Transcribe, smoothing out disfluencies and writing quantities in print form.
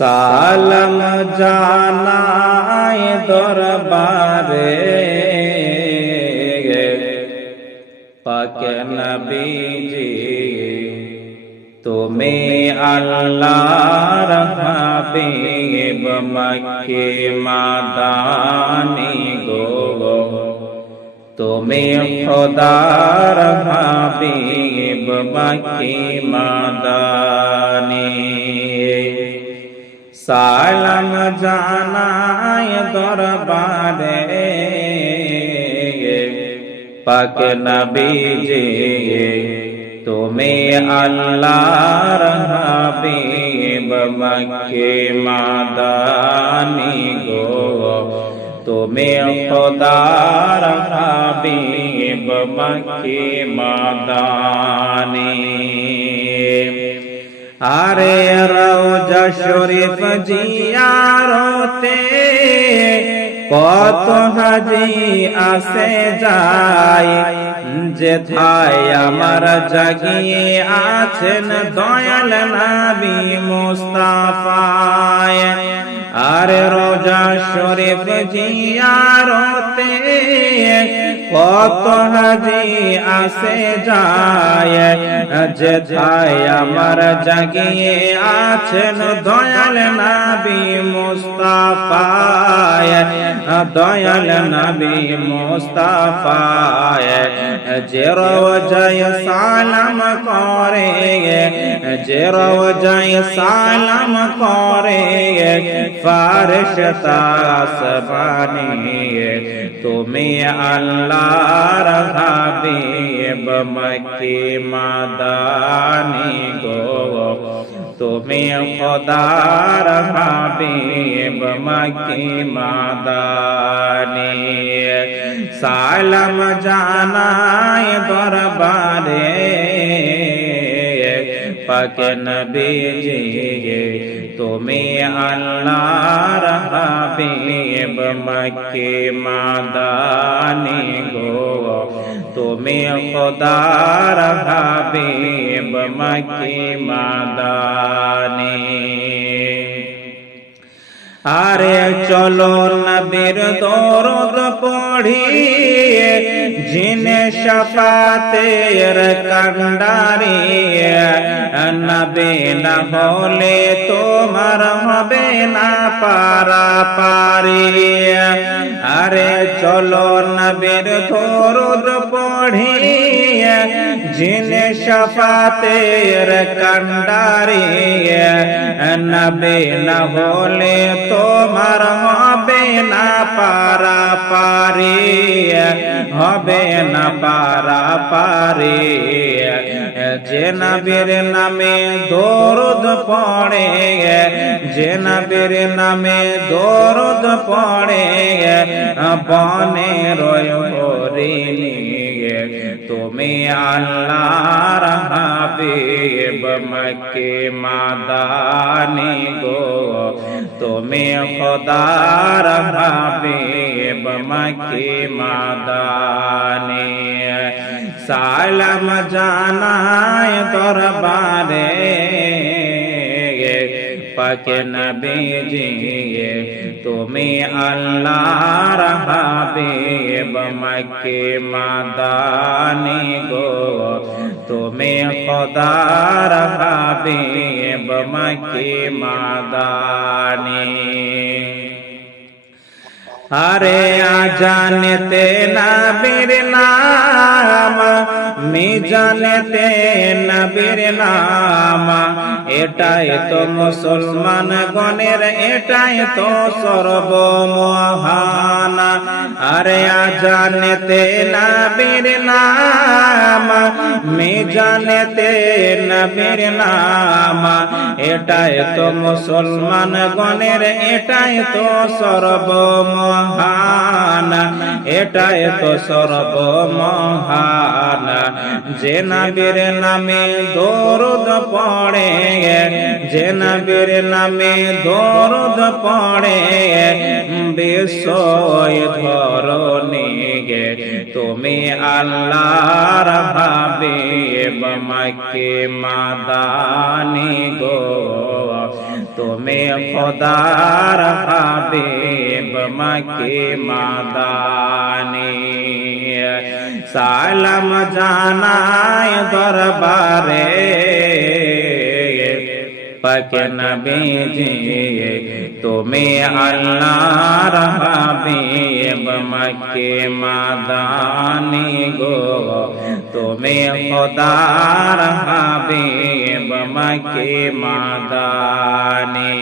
সালাম জানাই দরবারে পাক নবীজি, তুমি আল্লাহর হাবিব মক্কে মাদানী গো, তুমি খোদার হাবিব মক্কে মাদানী। সালাম জানাই দরবারে পাক নবীজি, তুমি আল্লাহর হাবিব মক্কে মাদানী গো, তুমি খোদার হাবিব মক্কে মাদানী। আরে রওজা শরীফ জিয়ারতে কত হাজি আসে যায়, যেথায় আমার জাগিয়ে আছেন দয়াল নবী মুস্তাফায়। আরে রওজা শরীফ জিয়ারতে কত হাজি আসে যায়, যেথায় আমার জাগিয়ে আছেন দয়াল নবী মুস্তাফায়, দয়াল নবী মুস্তাফায়। যে রওজায় সালাম করে, যে রওজায় সালাম করে ফারিশতা আসমানী, তুমি আল্লাহর হাবিব মক্কে মাদানী গো, তুমি খোদার হাবিব মক্কে মাদানী। সালাম জানাই দরবারে পাক নবীজি, তুমি আল্লাহর হাবিব মক্কে মাদানী গো, তুমি খোদার হাবিব মক্কে মাদানী। আরে চলো নবীর দরুদ পড়ি, জিনে শাফাতের কান্ডারি, নবী না হলে তোমার হবে না পারাপারি। আরে চলো নবীর দরুদ পড়ি, জিনে শাফাতের কান্ডারি, নবী না হলে তোমার হবে না পারাপারি, হবে না পারাপারি। যে নবীর নামে দরুদ পড়ে, যে নবীর নামে দরুদ পড়ে বনে রয় হরিণী, তুমি আল্লাহর হাবিব মক্কে মাদানী গো, তুমি খোদার হাবিব মক্কে মাদানী। সালাম জানাই দরবারে পাক নবীজি, তুমি আল্লাহর হাবিব মক্কে মাদানী গো, তুমি খোদার হাবিব মক্কে মাদানী। আরে আজানতে নবীর নাম, মিজানতে নবীর নাম, এটাই তো মুসলমান গণের, এটাই তো সর্বমহান। আরে আজানতে নবীর নাম, মিজানতে নবীর নাম, এটাই তো মুসলমান গণের, এটাই তো সর্বমহান, এটাই তো সর্বমহান। যে নবীর নামে দরুদ পড়ে, যে নবীর নামে দরুদ পড়ে বিশ্বই ধরণী, তুমি আল্লাহর হাবিব মক্কে মাদানী গো, তুমি খোদার হাবিব মক্কে মাদানি সালাম জানাই দরবারে পাক নবীজি তুমি আল্লাহর হাবিব মক্কে মাদানি গো তুমি খোদার হাবিব মক্কে মাদানি।